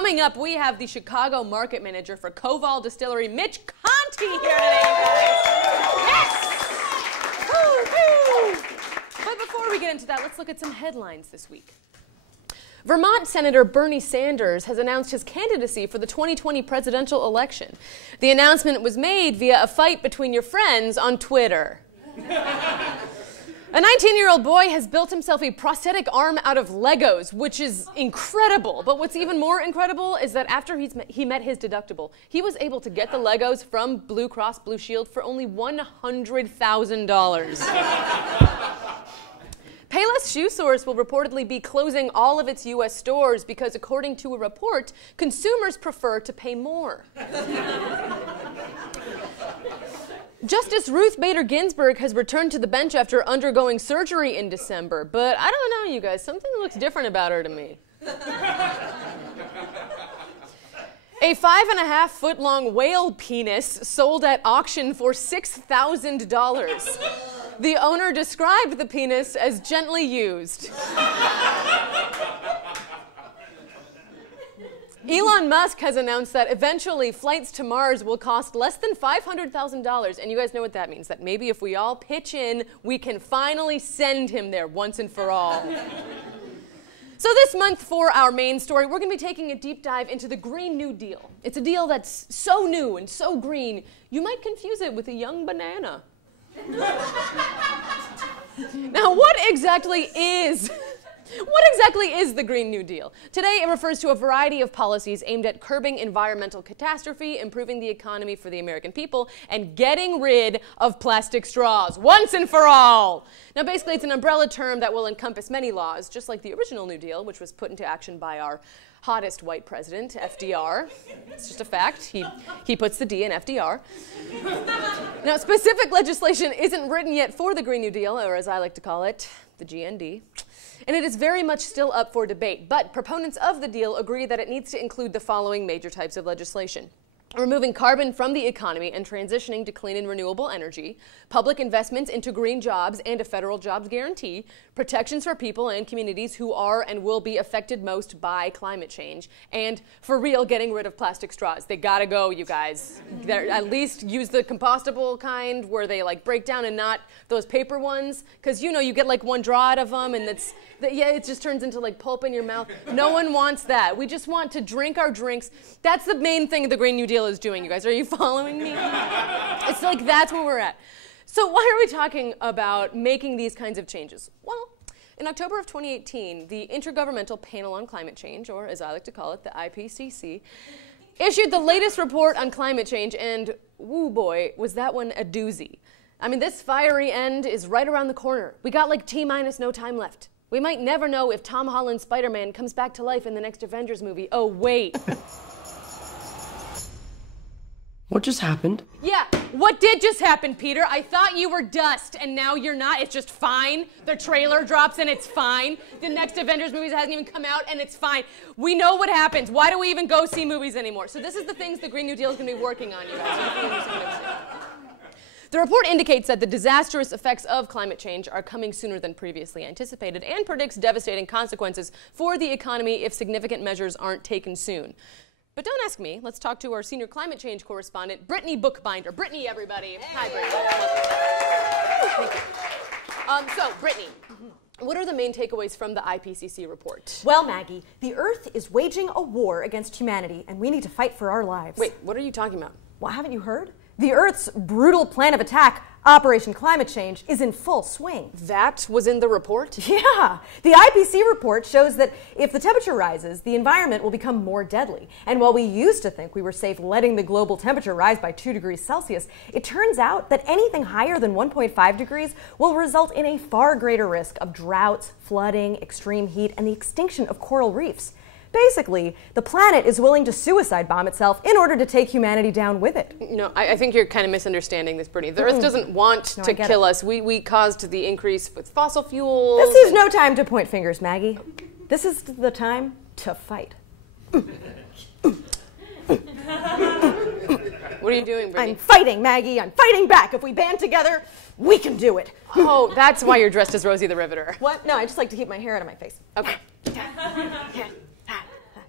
Coming up, we have the Chicago market manager for KOVAL Distillery, Mitch Conti, here today, you guys. Yes! Woo-hoo! But before we get into that, let's look at some headlines this week. Vermont Senator Bernie Sanders has announced his candidacy for the 2020 presidential election. The announcement was made via a fight between your friends on Twitter. A 19-year-old boy has built himself a prosthetic arm out of Legos, which is incredible. But what's even more incredible is that after he met his deductible, he was able to get the Legos from Blue Cross Blue Shield for only $100,000. Payless Shoe Source will reportedly be closing all of its U.S. stores because, according to a report, consumers prefer to pay more. Justice Ruth Bader Ginsburg has returned to the bench after undergoing surgery in December, but I don't know, you guys, something looks different about her to me. A 5.5-foot-long whale penis sold at auction for $6,000. The owner described the penis as gently used. Elon Musk has announced that eventually flights to Mars will cost less than $500,000, and you guys know what that means, that maybe if we all pitch in, we can finally send him there once and for all. So this month for our main story, we're going to be taking a deep dive into the Green New Deal. It's a deal that's so new and so green, you might confuse it with a young banana. Now, what exactly is the Green New Deal? Today, it refers to a variety of policies aimed at curbing environmental catastrophe, improving the economy for the American people, and getting rid of plastic straws once and for all. Now, basically, it's an umbrella term that will encompass many laws, just like the original New Deal, which was put into action by our hottest white president, FDR. It's just a fact. He puts the D in FDR. Now, specific legislation isn't written yet for the Green New Deal, or as I like to call it, the GND. And it is very much still up for debate, but proponents of the deal agree that it needs to include the following major types of legislation: removing carbon from the economy and transitioning to clean and renewable energy, public investments into green jobs and a federal jobs guarantee, protections for people and communities who are and will be affected most by climate change, and for real, getting rid of plastic straws. They gotta go, you guys. At least use the compostable kind where they like break down and not those paper ones, because you know you get like one draw out of them and it just turns into like pulp in your mouth. No one wants that. We just want to drink our drinks. That's the main thing the Green New Deal is doing, you guys. Are you following me? It's like that's where we're at. So why are we talking about making these kinds of changes? Well, in October of 2018, the Intergovernmental Panel on Climate Change, or as I like to call it, the IPCC, issued the latest report on climate change, and woo boy, was that one a doozy. I mean, this fiery end is right around the corner. We got like T-minus no time left. We might never know if Tom Holland's Spider-Man comes back to life in the next Avengers movie. Oh, wait. What just happened? Yeah, what did just happen, Peter? I thought you were dust, and now you're not. It's just fine. The trailer drops, and it's fine. The next Avengers movie hasn't even come out, and it's fine. We know what happens. Why do we even go see movies anymore? So this is the things the Green New Deal is going to be working on, you guys. So you understand what I'm saying. The report indicates that the disastrous effects of climate change are coming sooner than previously anticipated and predicts devastating consequences for the economy if significant measures aren't taken soon. But don't ask me. Let's talk to our senior climate change correspondent, Brittany Bookbinder. Brittany, everybody. Hey. Hi, Brittany. Thank you. So, Brittany, what are the main takeaways from the IPCC report? Well, Maggie, the Earth is waging a war against humanity, and we need to fight for our lives. Wait, what are you talking about? Well, haven't you heard? The Earth's brutal plan of attack, Operation Climate Change, is in full swing. That was in the report? Yeah. The IPCC report shows that if the temperature rises, the environment will become more deadly. And while we used to think we were safe letting the global temperature rise by 2 degrees Celsius, it turns out that anything higher than 1.5 degrees will result in a far greater risk of droughts, flooding, extreme heat, and the extinction of coral reefs. Basically, the planet is willing to suicide bomb itself in order to take humanity down with it. No, I think you're kind of misunderstanding this, Brittany. The Earth doesn't want to kill us. We caused the increase with fossil fuels. This is no time to point fingers, Maggie. This is the time to fight. What are you doing, Brittany? I'm fighting, Maggie. I'm fighting back. If we band together, we can do it. Oh, that's why you're dressed as Rosie the Riveter. What? No, I just like to keep my hair out of my face. Okay.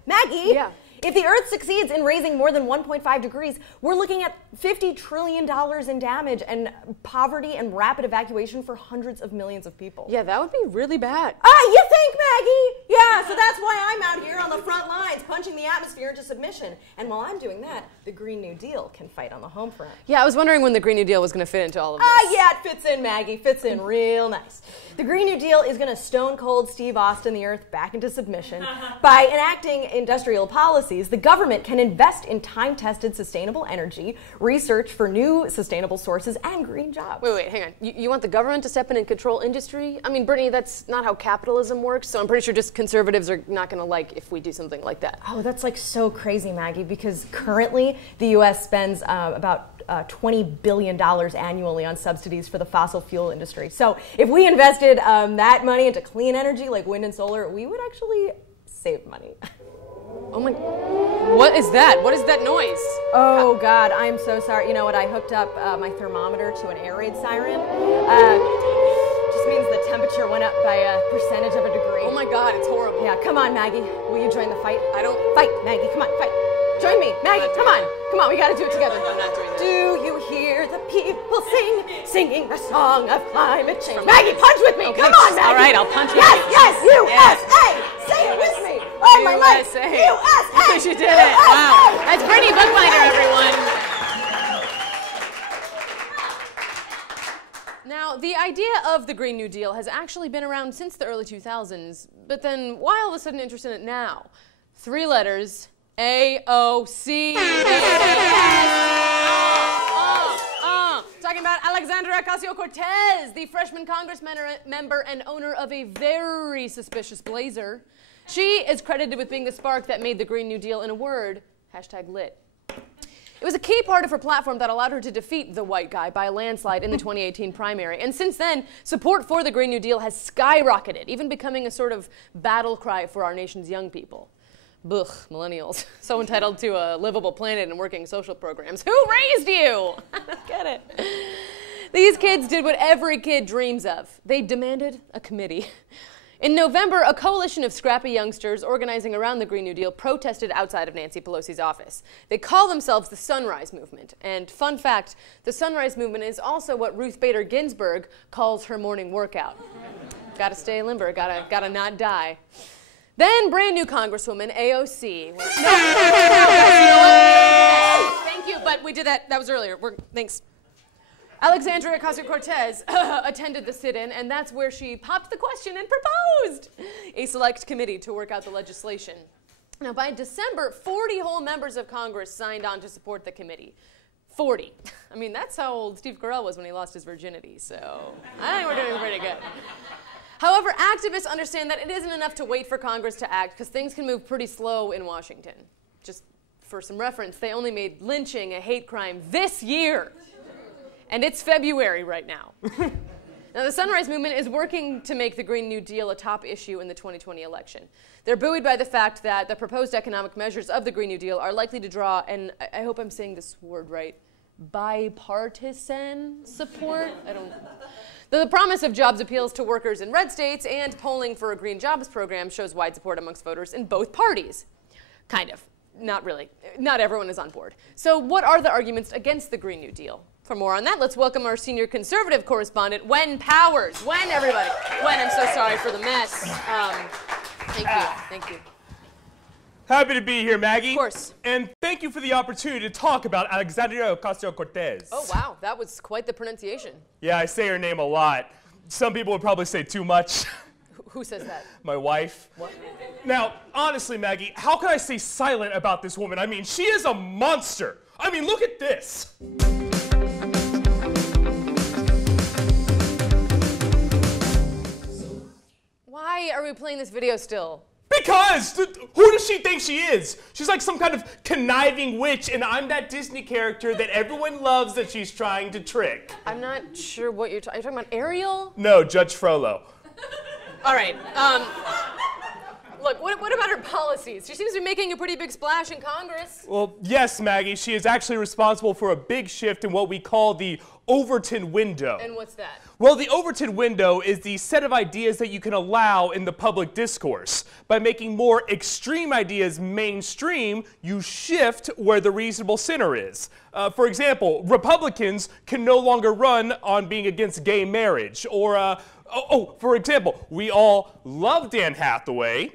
Maggie, yeah. If the Earth succeeds in raising more than 1.5 degrees, we're looking at $50 trillion in damage and poverty and rapid evacuation for hundreds of millions of people. Yeah, that would be really bad. You think, Maggie? Yeah, so that's why I'm out here on the front lines, punching the atmosphere into submission. And while I'm doing that, the Green New Deal can fight on the home front. Yeah, I was wondering when the Green New Deal was going to fit into all of this. Yeah, it fits in, Maggie. Fits in real nice. The Green New Deal is going to stone cold Steve Austin the Earth back into submission. By enacting industrial policies, the government can invest in time-tested sustainable energy, research for new sustainable sources, and green jobs. Wait, hang on. You want the government to step in and control industry? I mean, Brittany, that's not how capitalism works, so I'm pretty sure just conservatives are not going to like if we do something like that. Oh, that's like so crazy, Maggie, because currently the U.S. spends about $20 billion annually on subsidies for the fossil fuel industry. So if we invested that money into clean energy like wind and solar, we would actually save money. Oh my, what is that? What is that noise? Oh God, I'm so sorry. You know what, I hooked up my thermometer to an air raid siren. Just means the temperature went up by a percentage of a degree. Oh my God, it's horrible. Yeah, come on, Maggie. Will you join the fight? I don't... Fight, Maggie, come on, fight. Join me, Maggie, come on. Come on, we gotta do it together. I'm not doing that. Do you hear the people singing the song of climate change? Maggie, punch with me. Okay. Come on, Maggie. All right, I'll punch with you. you. Yes, USA. Say it with me. Oh, my life. USA. She did it. Wow. That's Brittany Bookbinder, everyone. Now, the idea of the Green New Deal has actually been around since the early 2000s, but then why all of a sudden interest in it now? 3 letters, AOC. Talking about Alexandria Ocasio-Cortez, the freshman Congress member and owner of a very suspicious blazer. She is credited with being the spark that made the Green New Deal, in a word, #lit. It was a key part of her platform that allowed her to defeat the white guy by a landslide in the 2018 primary. And since then, support for the Green New Deal has skyrocketed, even becoming a sort of battle cry for our nation's young people. Ugh, millennials. So entitled to a livable planet and working social programs. Who raised you? Get it. These kids did what every kid dreams of. They demanded a committee. In November, a coalition of scrappy youngsters organizing around the Green New Deal protested outside of Nancy Pelosi's office. They call themselves the Sunrise Movement. And fun fact, the Sunrise Movement is also what Ruth Bader Ginsburg calls her morning workout. Gotta stay limber, gotta not die. Then brand new Congresswoman AOC. Thank you, but we did that was earlier. Thanks. Alexandria Ocasio-Cortez attended the sit-in, and that's where she popped the question and proposed a select committee to work out the legislation. Now, by December, 40 whole members of Congress signed on to support the committee. 40. I mean, that's how old Steve Carell was when he lost his virginity, so I think we're doing pretty good. However, activists understand that it isn't enough to wait for Congress to act, because things can move pretty slow in Washington. Just for some reference, they only made lynching a hate crime this year. And it's February right now. Now, the Sunrise Movement is working to make the Green New Deal a top issue in the 2020 election. They're buoyed by the fact that the proposed economic measures of the Green New Deal are likely to draw, and I hope I'm saying this word right, bipartisan support? The promise of jobs appeals to workers in red states, and polling for a green jobs program shows wide support amongst voters in both parties. Kind of. Not really. Not everyone is on board. So what are the arguments against the Green New Deal? For more on that, let's welcome our senior conservative correspondent, Wen Powers. Wen, everybody. Wen, I'm so sorry for the mess. Thank you. Happy to be here, Maggie. Of course. And thank you for the opportunity to talk about Alexandria Ocasio-Cortez. Oh, wow. That was quite the pronunciation. Yeah, I say her name a lot. Some people would probably say too much. Who says that? My wife. What? Now, honestly, Maggie, how can I stay silent about this woman? I mean, she is a monster. I mean, look at this. Why are we playing this video still? Because! Who does she think she is? She's like some kind of conniving witch, and I'm that Disney character that everyone loves that she's trying to trick. I'm not sure what you're talking about. Ariel? No, Judge Frollo. All right. Look, what about her policies? She seems to be making a pretty big splash in Congress. Well, yes, Maggie, she is actually responsible for a big shift in what we call the Overton window. And what's that? Well, the Overton window is the set of ideas that you can allow in the public discourse. By making more extreme ideas mainstream, you shift where the reasonable center is. For example, Republicans can no longer run on being against gay marriage. Or, for example, we all loved Anne Hathaway.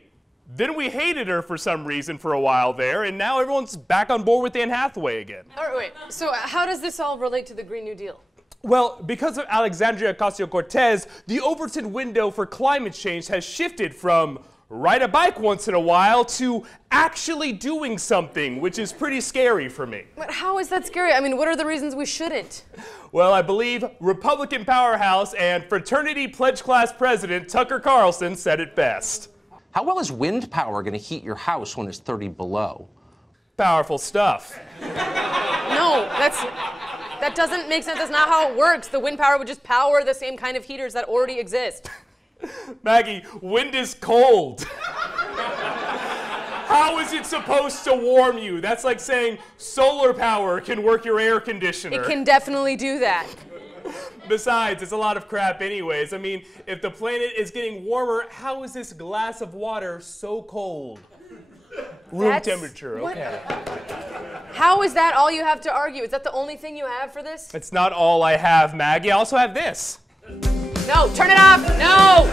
Then we hated her for some reason for a while there, and now everyone's back on board with Anne Hathaway again. All right, wait. So how does this all relate to the Green New Deal? Well, because of Alexandria Ocasio-Cortez, the Overton window for climate change has shifted from ride a bike once in a while to actually doing something, which is pretty scary for me. But how is that scary? I mean, what are the reasons we shouldn't? Well, I believe Republican powerhouse and fraternity pledge class president Tucker Carlson said it best. How well is wind power going to heat your house when it's 30 below? Powerful stuff. No, that doesn't make sense. That's not how it works. The wind power would just power the same kind of heaters that already exist. Maggie, wind is cold. How is it supposed to warm you? That's like saying solar power can work your air conditioner. It can definitely do that. Besides, it's a lot of crap anyways. I mean, if the planet is getting warmer, how is this glass of water so cold? Room temperature, okay. How is that all you have to argue? Is that the only thing you have for this? It's not all I have, Maggie. I also have this. No, turn it off. No.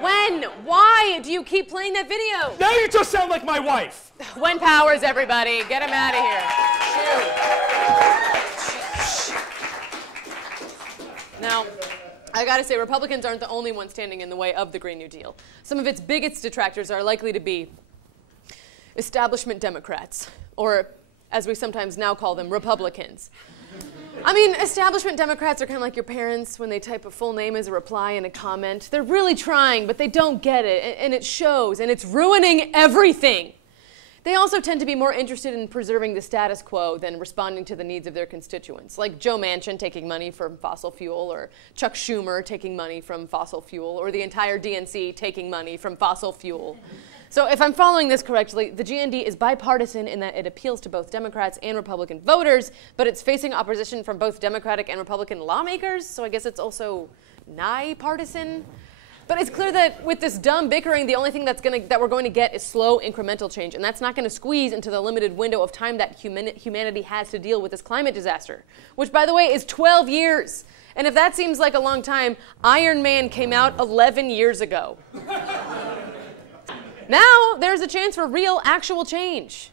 When? Why do you keep playing that video? Now you just sound like my wife. When powers, everybody. Get him out of here. Now, I gotta say, Republicans aren't the only ones standing in the way of the Green New Deal. Some of its biggest detractors are likely to be establishment Democrats, or as we sometimes now call them, Republicans. I mean, establishment Democrats are kind of like your parents when they type a full name as a reply in a comment. They're really trying, but they don't get it, and it shows, and it's ruining everything. They also tend to be more interested in preserving the status quo than responding to the needs of their constituents, like Joe Manchin taking money from fossil fuel, or Chuck Schumer taking money from fossil fuel, or the entire DNC taking money from fossil fuel. So if I'm following this correctly, the GND is bipartisan in that it appeals to both Democrats and Republican voters, but it's facing opposition from both Democratic and Republican lawmakers, so I guess it's also nigh-partisan. But it's clear that with this dumb bickering, the only thing that we're going to get is slow, incremental change, and that's not going to squeeze into the limited window of time that humanity has to deal with this climate disaster, which, by the way, is 12 years. And if that seems like a long time, Iron Man came out 11 years ago. Now, there's a chance for real, actual change.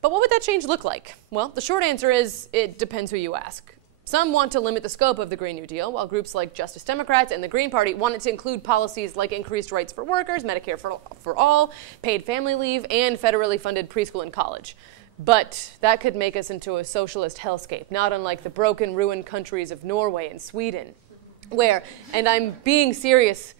But what would that change look like? Well, the short answer is it depends who you ask. Some want to limit the scope of the Green New Deal, while groups like Justice Democrats and the Green Party want it to include policies like increased rights for workers, Medicare for all, paid family leave, and federally funded preschool and college. But that could make us into a socialist hellscape, not unlike the broken, ruined countries of Norway and Sweden, where, and I'm being serious,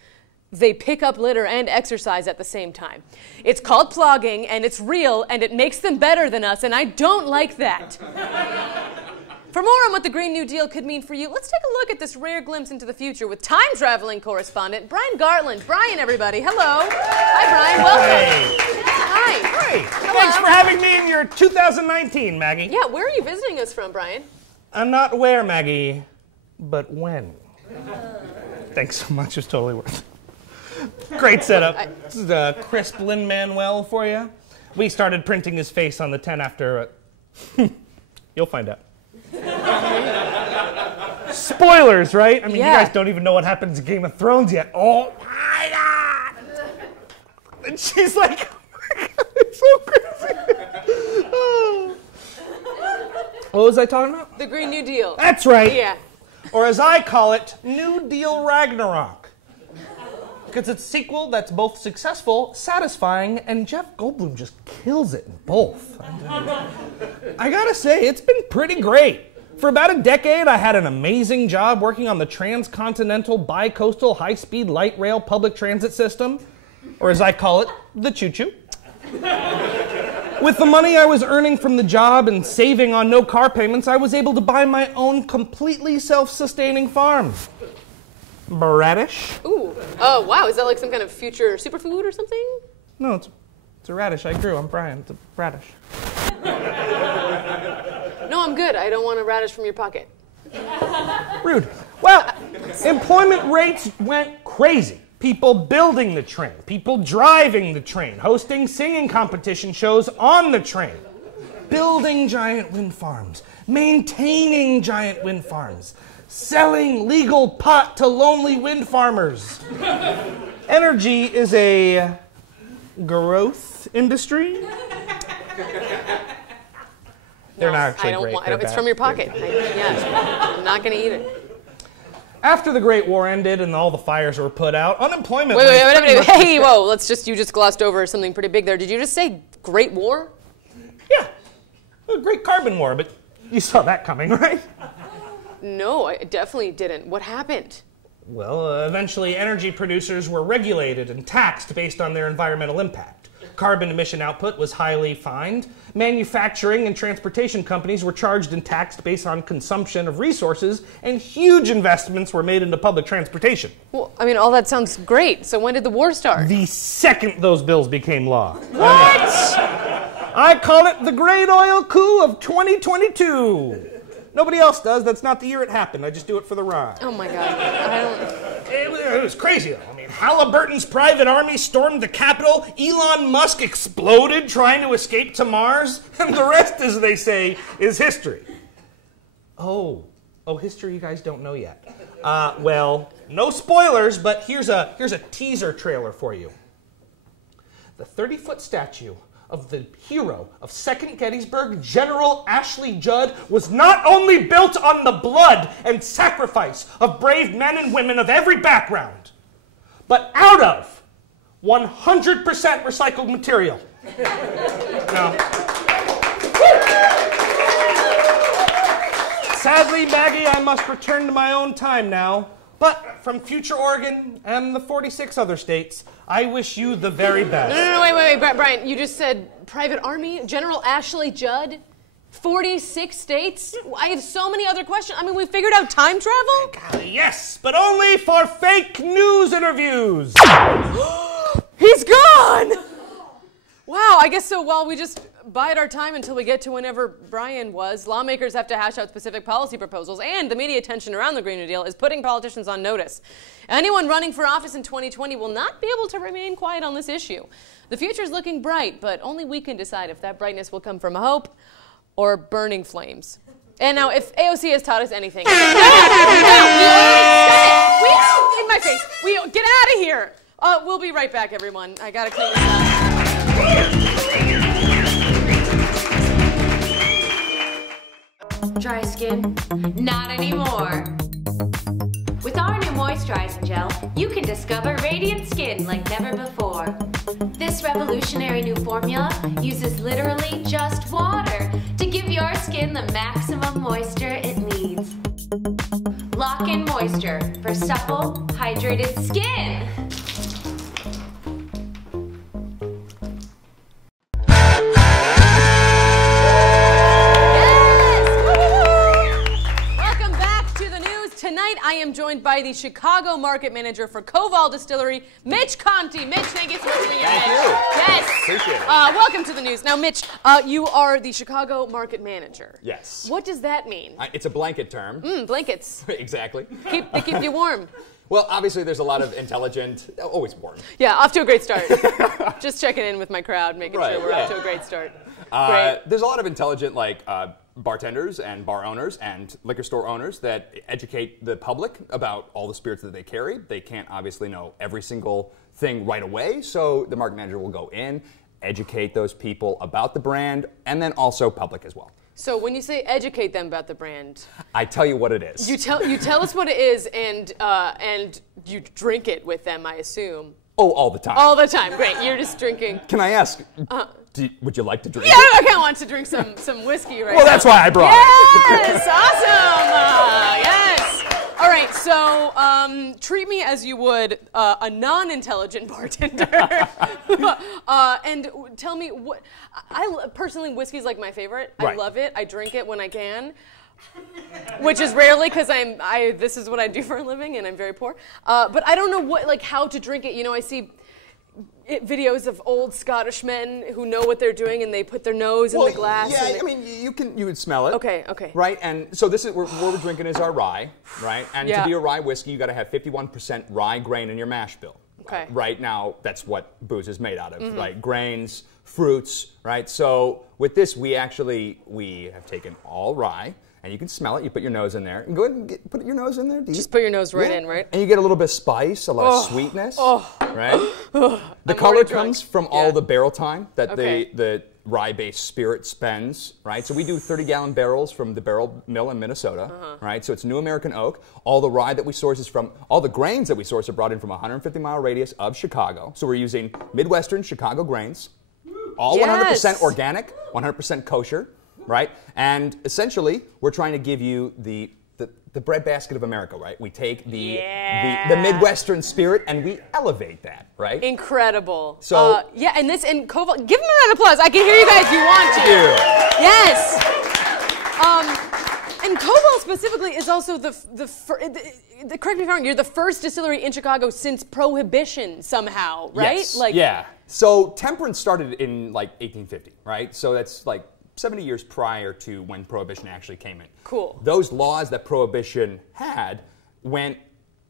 they pick up litter and exercise at the same time. It's called plogging, and it's real, and it makes them better than us, and I don't like that. For more on what the Green New Deal could mean for you, let's take a look at this rare glimpse into the future with time-traveling correspondent Brian Gartland. Brian, everybody, hello. Hi, Brian, welcome. Hey. Hi. Hi. Hello. Thanks for having me in your 2019, Maggie. Yeah, where are you visiting us from, Brian? I'm not where, Maggie, but when. Thanks so much, it's totally worth it. Great setup. This is a crisp Lin-Manuel for you. We started printing his face on the 10 after... You'll find out. Spoilers, right? I mean, Yeah. You guys don't even know what happens in Game of Thrones yet. Oh my God! And she's like, oh my God, it's so crazy. Oh. What was I talking about? The Green New Deal. That's right. Yeah. Or as I call it, New Deal Ragnarok. Because it's a sequel that's both successful, satisfying, and Jeff Goldblum just kills it in both. I gotta say, it's been pretty great. For about a decade, I had an amazing job working on the transcontinental bi-coastal high-speed light rail public transit system, or as I call it, the choo-choo. With the money I was earning from the job and saving on no car payments, I was able to buy my own completely self-sustaining farm. Radish? Ooh. Oh, wow. Is that like some kind of future superfood or something? No, it's It's a radish I grew. I'm Brian. It's a radish. No, I'm good. I don't want a radish from your pocket. Rude. Well, employment rates went crazy. People building the train, people driving the train, hosting singing competition shows on the train, building giant wind farms, maintaining giant wind farms, selling legal pot to lonely wind farmers. Energy is a growth industry. They're not actually great. It's from your pocket. I'm not going to eat it. After the Great War ended and all the fires were put out, unemployment Wait. Hey, whoa, you just glossed over something pretty big there. Did you just say Great War? Yeah, the Great Carbon War, but you saw that coming, right? No, I definitely didn't. What happened? Well, eventually energy producers were regulated and taxed based on their environmental impact. Carbon emission output was highly fined. Manufacturing and transportation companies were charged and taxed based on consumption of resources, and huge investments were made into public transportation. Well, I mean, all that sounds great. So when did the war start? The second those bills became law. What? I call it the great oil coup of 2022. Nobody else does. That's not the year it happened. I just do it for the rhyme. Oh my God. It was crazy, though. I mean, Halliburton's private army stormed the Capitol. Elon Musk exploded trying to escape to Mars. And the rest, as they say, is history. Oh, history you guys don't know yet. Well, no spoilers, but here's a teaser trailer for you. The 30-foot statue of the hero of 2nd Gettysburg, General Ashley Judd, was not only built on the blood and sacrifice of brave men and women of every background, but out of 100% recycled material. Now, sadly, Maggie, I must return to my own time now. But from future Oregon and the 46 other states, I wish you the very best. No, wait, Brian, you just said private army? General Ashley Judd? 46 states? I have so many other questions. I mean, we figured out time travel? Golly, yes, but only for fake news interviews. He's gone! Wow, I guess so while we just bide our time until we get to whenever Brian was, lawmakers have to hash out specific policy proposals, and the media attention around the Green New Deal is putting politicians on notice. Anyone running for office in 2020 will not be able to remain quiet on this issue. The future is looking bright, but only we can decide if that brightness will come from hope or burning flames. And now, if AOC has taught us anything... No, we already said it! In my face! Get out of here! We'll be right back, everyone. I gotta clean this up. Dry skin? Not anymore. With our new moisturizing gel, you can discover radiant skin like never before. This revolutionary new formula uses literally just water to give your skin the maximum moisture it needs. Lock in moisture for supple, hydrated skin. Tonight, I am joined by the Chicago market manager for KOVAL Distillery, Mitch Conti. Mitch, thank you so much for being here. Thank you. Yes. Appreciate it. Welcome to the news. Now, Mitch, you are the Chicago market manager. Yes. What does that mean? It's a blanket term. Blankets. Exactly. They keep you warm. Well, obviously, there's a lot of intelligent, always warm. Yeah, off to a great start. Just checking in with my crowd, making sure we're off to a great start. Great. There's a lot of intelligent, bartenders and bar owners and liquor store owners that educate the public about all the spirits that they carry. They can't obviously know every single thing right away, so the market manager will go in, educate those people about the brand, and then also public as well. So when you say educate them about the brand, I tell you what it is. You tell us what it is, and you drink it with them, I assume. Oh, all the time. All the time. Great. You're just drinking. Can I ask? Would you like to drink? Yeah, I kind of want to drink some whiskey right now. Well, that's why I brought it. Yes, awesome. Yes. All right. So treat me as you would a non-intelligent bartender, and tell me what. Personally, whiskey's like my favorite. Right. I love it. I drink it when I can. Which is rarely, because this is what I do for a living and I'm very poor. But I don't know how to drink it. You know, I see videos of old Scottish men who know what they're doing and they put their nose in the glass. Yeah, I mean, you would smell it. Okay, okay. Right, and so this is what we're drinking is our rye, right? And to be a rye whiskey, you got to have 51% rye grain in your mash bill. Okay. Right now, that's what booze is made out of, right? Grains, fruits, right? So with this, we have taken all rye. And you can smell it. You put your nose in there. And go ahead and put your nose in there. Just put your nose right in, right? And you get a little bit of spice, a lot of sweetness, right? The color comes from all the barrel time that the rye-based spirit spends, right? So we do 30-gallon barrels from the barrel mill in Minnesota, right? So it's New American oak. All the rye that we source is from, all the grains that we source are brought in from a 150-mile radius of Chicago. So we're using Midwestern Chicago grains, all 100% organic, 100% kosher. Right? And essentially, we're trying to give you the breadbasket of America, right? We take the Midwestern spirit and we elevate that, right? Incredible. So and KOVAL, give them a round of applause. I can hear you guys if you want to. Yes. And KOVAL specifically is also correct me if I'm wrong, you're the first distillery in Chicago since Prohibition somehow, right? Yes. So temperance started in like 1850, right? So that's like 70 years prior to when Prohibition actually came in. Cool. Those laws that Prohibition had went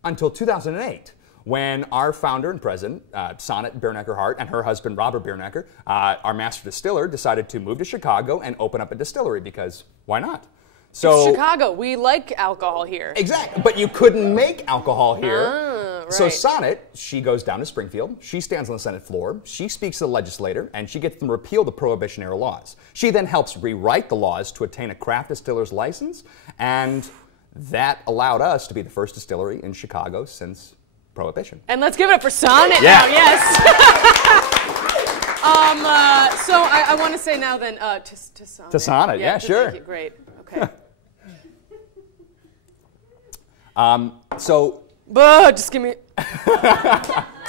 until 2008, when our founder and president, Sonnet Beernecker-Hart, and her husband, Robert Beernecker, our master distiller, decided to move to Chicago and open up a distillery because why not? So it's Chicago. We like alcohol here. Exactly. But you couldn't make alcohol here. Right. So Sonnet, she goes down to Springfield. She stands on the Senate floor. She speaks to the legislator, and she gets them to repeal the Prohibition-era laws. She then helps rewrite the laws to attain a craft distiller's license, and that allowed us to be the first distillery in Chicago since Prohibition. And let's give it up for Sonnet now. Yes. So I want to say now then to Sonnet. To Sonnet, yeah, sure. Thank you. Great. Okay. Just give me.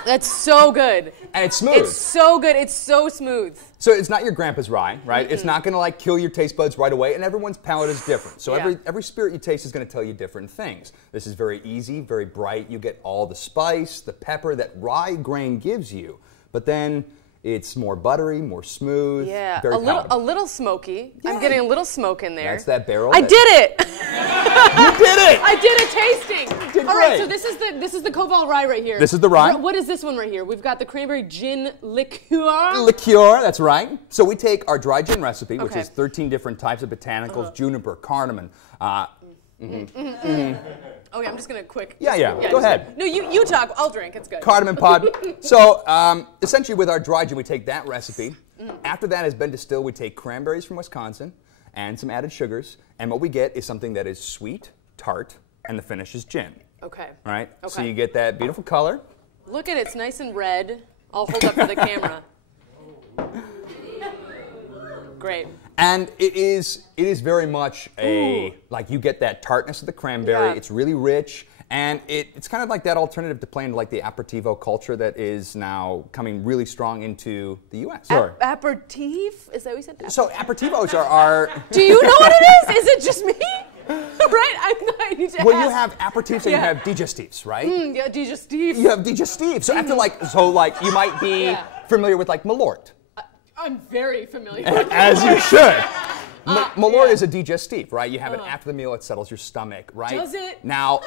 That's so good. And it's smooth. It's so good. It's so smooth. So it's not your grandpa's rye, right? It's not going to like kill your taste buds right away, and everyone's palate is different. So every spirit you taste is going to tell you different things. This is very easy, very bright. You get all the spice, the pepper that rye grain gives you, but then it's more buttery, more smooth. Yeah, very a little smoky. Yeah. I'm getting a little smoke in there. That's that barrel. I did it. You did it. I did a tasting. You did All right, great. so this is the KOVAL Rye right here. This is the rye. What is this one right here? We've got the cranberry gin liqueur. Liqueur, that's right. So we take our dry gin recipe, which is 13 different types of botanicals, juniper, cardamom. Okay, I'm just gonna quick. Yeah. Go ahead. No, you talk. I'll drink. It's good. Cardamom pod. So essentially, with our dry gin, we take that recipe. After that has been distilled, we take cranberries from Wisconsin and some added sugars, and what we get is something that is sweet, tart, and the finish is gin. Okay. All right. Okay. So you get that beautiful color. Look at it. It's nice and red. I'll hold up for the camera. Great. And it is very much like you get that tartness of the cranberry. Yeah. It's really rich, and it's kind of like that alternative to playing like the aperitivo culture that is now coming really strong into the U.S. Aperitif? Is that what you said? So aperitivos are Do you know what it is? Is it just me? Right? I need to Well, ask. you have aperitifs and you have digestives, right? Yeah, digestif. You have digestives. So after you might be familiar with like Malort. I'm very familiar. As you should. Malort is a digestif, right? You have it after the meal, it settles your stomach, right? Does it? Now,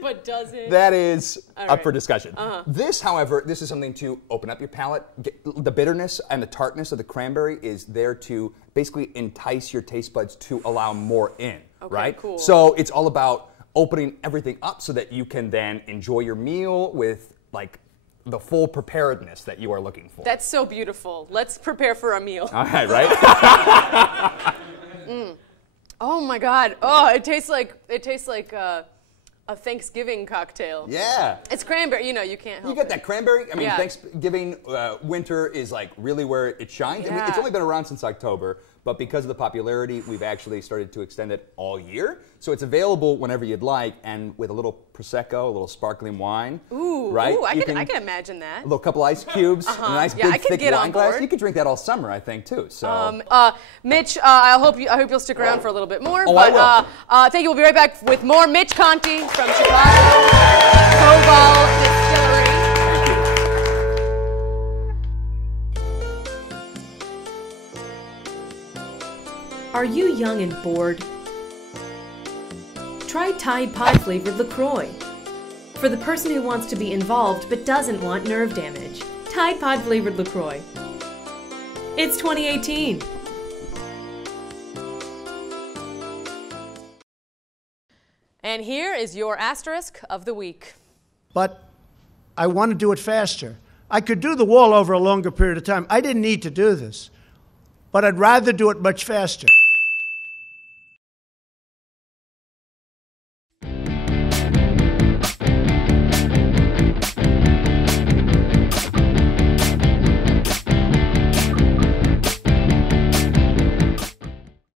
but does it? that is up for discussion. This, however, this is something to open up your palate. The bitterness and the tartness of the cranberry is there to basically entice your taste buds to allow more in, right? Cool. So it's all about opening everything up so that you can then enjoy your meal with like the full preparedness that you are looking for. That's so beautiful. Let's prepare for a meal. All right, right? Oh my God. Oh, it tastes like a Thanksgiving cocktail. Yeah. It's cranberry. You know, you can't help You get that cranberry. I mean, Yeah. Thanksgiving, winter is like really where it shines. I mean, it's Yeah. only been around since October, but because of the popularity, we've actually started to extend it all year. So it's available whenever you'd like, and with a little Prosecco, a little sparkling wine. Ooh, right? I can imagine that. A little couple ice cubes, and a nice Yeah, I big could thick get wine on glass. board. You could drink that all summer, I think, too. So. Mitch, I hope you'll stick around for a little bit more. Oh, but I will. thank you. We'll be right back with more Mitch Conti from Chicago, KOVAL Distillery. Are you young and bored? Try Tide Pod flavored LaCroix. For the person who wants to be involved but doesn't want nerve damage. Tide Pod flavored LaCroix. It's 2018. And here is your asterisk of the week. But I want to do it faster. I could do the wall over a longer period of time. I didn't need to do this, but I'd rather do it much faster.